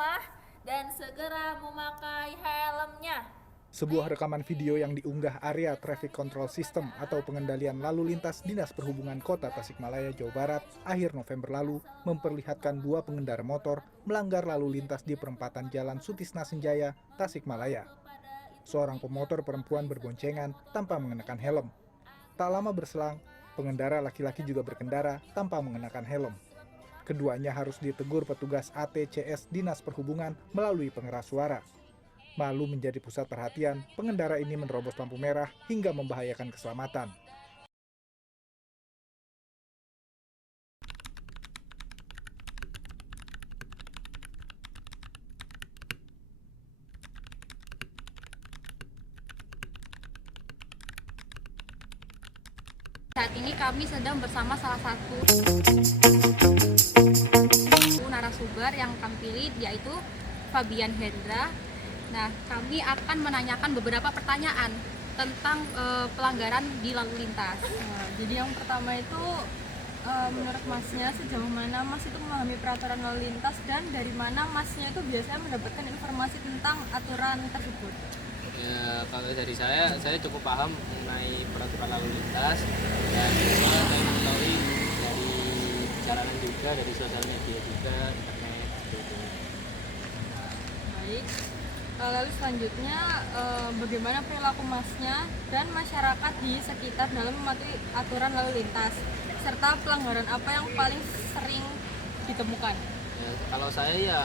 rumah dan segera memakai helmnya. Sebuah rekaman video yang diunggah area Traffic Control System atau pengendalian lalu lintas Dinas Perhubungan Kota Tasikmalaya, Jawa Barat akhir November lalu memperlihatkan dua pengendara motor melanggar lalu lintas di perempatan Jalan Sutisna Senjaya, Tasikmalaya. Seorang pemotor perempuan berboncengan tanpa mengenakan helm. Tak lama berselang, pengendara laki-laki juga berkendara tanpa mengenakan helm. Keduanya harus ditegur petugas ATCS Dinas Perhubungan melalui pengeras suara. Malu menjadi pusat perhatian, pengendara ini menerobos lampu merah hingga membahayakan keselamatan. Saat ini kami sedang bersama salah satu narasumber yang kami pilih, yaitu Fabian Hendra. Nah, kami akan menanyakan beberapa pertanyaan tentang pelanggaran di lalu lintas. Jadi yang pertama itu menurut Masnya sejauh mana Mas itu memahami peraturan lalu lintas dan dari mana Masnya itu biasanya mendapatkan informasi tentang aturan tersebut? Ya, kalau dari saya cukup paham mengenai peraturan lalu lintas dan juga saya mengetahui dari jalanan juga, dari sosial media juga, internet gitu. Baik. Lalu selanjutnya bagaimana perilaku Masnya dan masyarakat di sekitar dalam mematuhi aturan lalu lintas serta pelanggaran apa yang paling sering ditemukan? Ya, kalau saya ya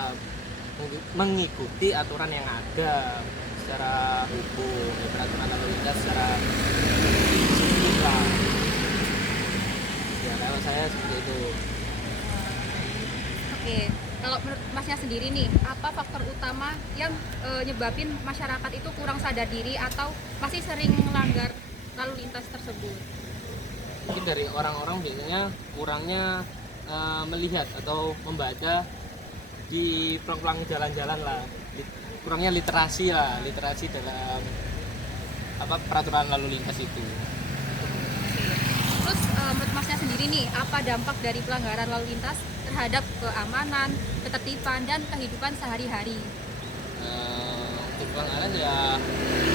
mengikuti aturan yang ada secara hukum, ya, peraturan lalu lintas secara disiplin lah. Ya kalau saya seperti itu. Oke, kalau menurut Masnya sendiri nih, apa faktor utama yang nyebabin masyarakat itu kurang sadar diri atau masih sering melanggar lalu lintas tersebut? Mungkin dari orang-orang biasanya kurangnya melihat atau membaca di pelang-pelang jalan-jalan lah, kurangnya literasi dalam peraturan lalu lintas itu. Terus menurut Masnya sendiri nih, apa dampak dari pelanggaran lalu lintas terhadap keamanan, ketertiban, dan kehidupan sehari-hari? Untuk pelanggaran ya,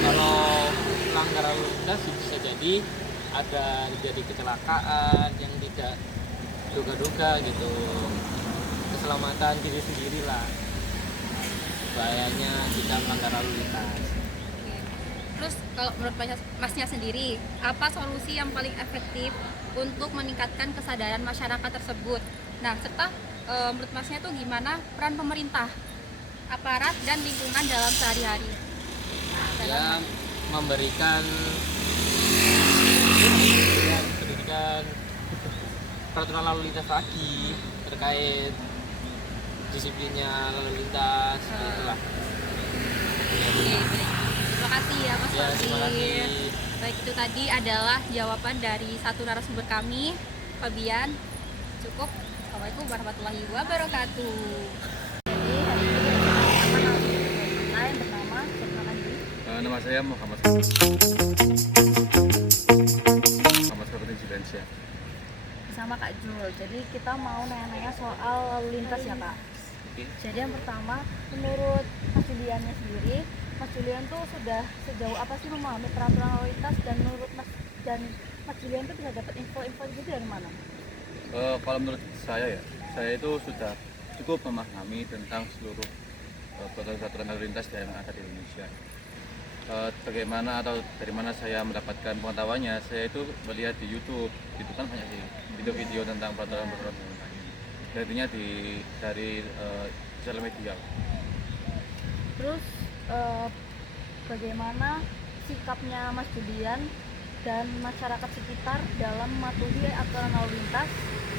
kalau pelanggaran lalu lintas bisa jadi ada terjadi kecelakaan yang tidak duga-duga gitu, keselamatan diri sendiri lah, bahayanya kita melanggar lalu lintas. Oke. Terus kalau menurut Masnya sendiri, apa solusi yang paling efektif untuk meningkatkan kesadaran masyarakat tersebut? Nah, serta menurut Masnya tuh gimana peran pemerintah, aparat, dan lingkungan dalam sehari-hari? Ya, memberikan pendidikan peraturan lalu lintas lagi terkait disiplinnya lalu lintas, itulah. Oke, baik. Terima kasih ya Mas Ya, terima Fabi. kasih. Baik, itu tadi adalah jawaban dari satu narasumber kami, Fabian. Cukup. Assalamualaikum warahmatullahi wabarakatuh. Jadi hari ini kita bersama narasumber yang bernama perkenalkan diri. Nama saya Muhammad Kabupaten Cilenca. Bersama Kak Jul. Jadi kita mau nanya-nanya soal lalu lintas ya Kak. Jadi yang pertama, menurut Mas Juliannya sendiri, Mas Julian tuh sudah sejauh apa sih memahami peraturan lalu lintas dan menurut Mas Julian tuh bisa dapat info-info gitu dari mana? Kalau menurut saya ya, saya itu sudah cukup memahami tentang seluruh peraturan lalu lintas yang ada di Indonesia. Bagaimana atau dari mana saya mendapatkan pengetahuannya? Saya itu melihat di YouTube, itu kan banyak sih video-video tentang peraturan-peraturan lalu lintas. Intinya dari sosial media. Terus bagaimana sikapnya Mas Julian dan masyarakat sekitar dalam mematuhi aturan lalu lintas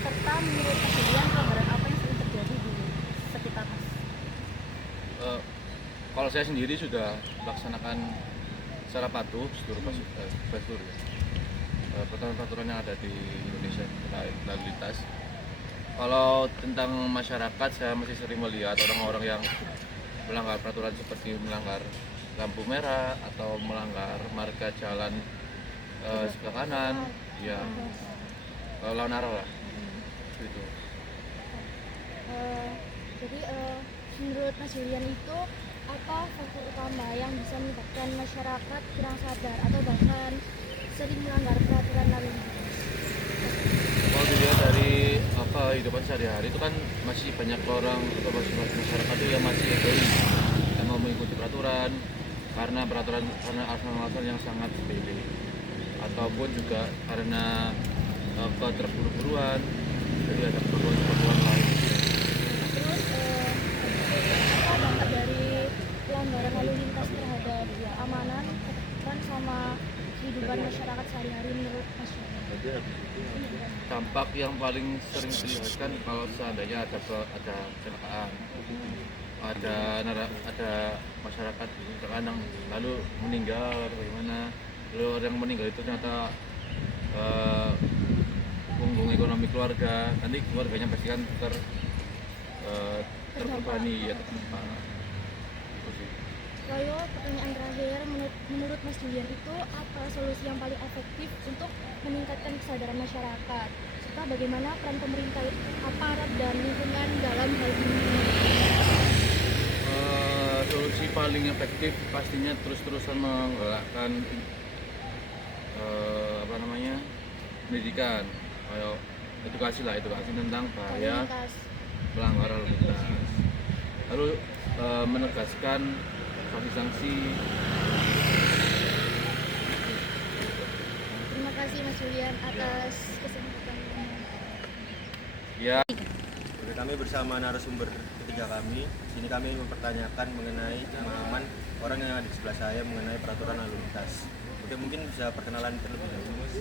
serta menurut Mas Julian pelanggaran apa yang sering terjadi di sekitar Mas? Kalau saya sendiri sudah melaksanakan secara patuh seluruh prosedur ya. Peraturan-peraturan yang ada di Indonesia terkait lalu lintas. Kalau tentang masyarakat, saya masih sering melihat orang-orang yang melanggar peraturan seperti melanggar lampu merah atau melanggar marka jalan sebelah kanan, ya lawan arah lah, itu. Jadi menurut Mas Julian itu apa faktor utama yang bisa menyebabkan masyarakat kurang sadar atau bahkan sering melanggar peraturan lalu lintas? Kalau dilihat dari kehidupan sehari-hari itu kan masih banyak orang atau masyarakat itu yang masih egois, yang mau mengikuti peraturan karena alasan-alasan yang sangat sepele, ataupun juga karena keterburu-buruan, jadi ada keperluan lain. Terus apa dampak dari pelanggaran lalu lintas terhadap keamanan, ketertiban sama kehidupan masyarakat sehari-hari menurut Mas Julian? Dampak yang paling sering dilihatkan kalau seandainya ada kecelakaan, ada masyarakat terkadang lalu meninggal atau bagaimana, lalu orang yang meninggal itu ternyata punggung ekonomi keluarga, nanti keluarganya pasti kan terbebani ya, tertimpa. Lalu pertanyaan terakhir, menurut Mas Julian itu apa solusi yang paling efektif untuk meningkatkan kesadaran masyarakat? Serta bagaimana peran pemerintah, aparat, dan lingkungan dalam hal ini? Solusi paling efektif pastinya terus-terusan menggalakkan pendidikan, edukasi tentang bahaya pelanggaran lalu lintas. Lalu menegaskan sanksi-sanksi. Terima kasih Mas Julian atas kesempatannya. Ya. Kami bersama narasumber ketiga kami, sini kami mempertanyakan mengenai pemahaman orang yang ada di sebelah saya mengenai peraturan lalu lintas. Oke, mungkin bisa perkenalan terlebih dahulu, Mas.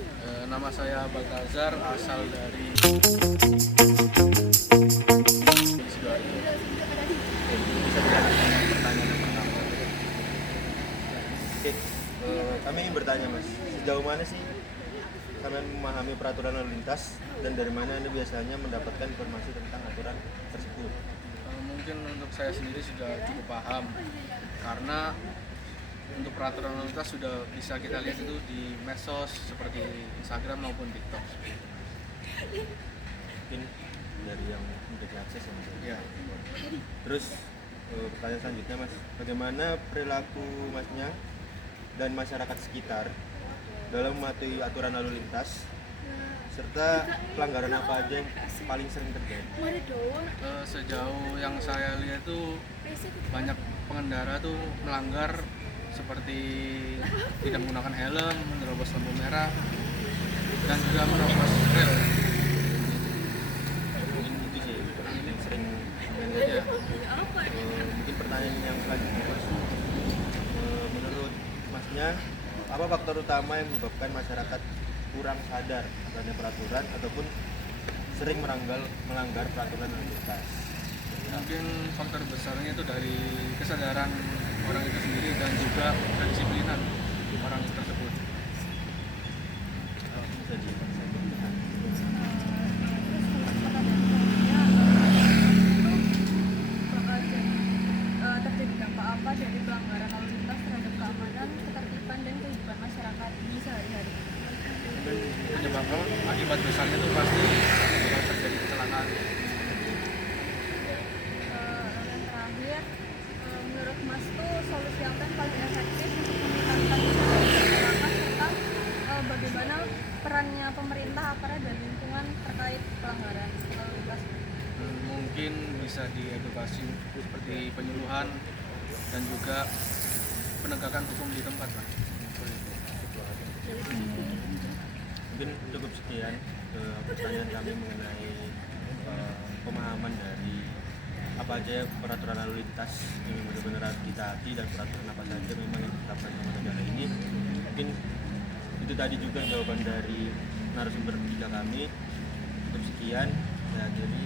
Nama saya Baltazar, asal dari Bisa dilanjutkan pertanyaan yang pertama. Oke, kami ingin bertanya, Mas, sejauh mana sih kalian memahami peraturan lalu lintas dan dari mana Anda biasanya mendapatkan informasi tentang aturan tersebut? mungkin untuk saya sendiri sudah cukup paham karena untuk peraturan lalu lintas sudah bisa kita lihat itu di medsos seperti Instagram maupun TikTok. Mungkin dari yang mudah diakses ya, Mas. Ya. Terus pertanyaan selanjutnya, Mas, bagaimana perilaku Masnya dan masyarakat sekitar dalam mematuhi aturan lalu lintas serta pelanggaran apa aja yang paling sering terjadi? Sejauh yang saya lihat tuh banyak pengendara tuh melanggar seperti tidak menggunakan helm, menerobos lampu merah, dan juga menerobos rel. Mungkin itu sih yang sering terjadi. Mungkin pertanyaan yang selanjutnya, Mas, menurut Masnya apa faktor utama yang menyebabkan masyarakat kurang sadar akan peraturan ataupun sering melanggar peraturan lalu lintas? Mungkin faktor besarnya itu dari kesadaran orang itu sendiri dan juga kedisiplinan orang tersebut. Bisa disampaikan. Terjadi dampak apa dari pelanggaran lalu lintas terhadap keamanan, ketertiban, dan kehidupan masyarakat di sehari-hari? Menyebabkan akibat besarnya itu pasti bakal terjadi kecelakaan. Yang terakhir, menurut Mas tuh solusi apa yang paling efektif untuk meningkatkan kesadaran masyarakat serta bagaimana perannya pemerintah, aparat, dan lingkungan terkait pelanggaran lalu lintas? Mungkin bisa diedukasi seperti penyuluhan dan juga penegakan hukum di tempat, Pak. Mungkin cukup sekian pertanyaan kami mengenai pemahaman dari apa aja peraturan lalu lintas yang benar-benar harus ditaati dan peraturan apa saja memang yang ditetapkan sama negara ini. Mungkin itu tadi juga jawaban dari narasumber ketiga kami. Cukup sekian, saya akhiri.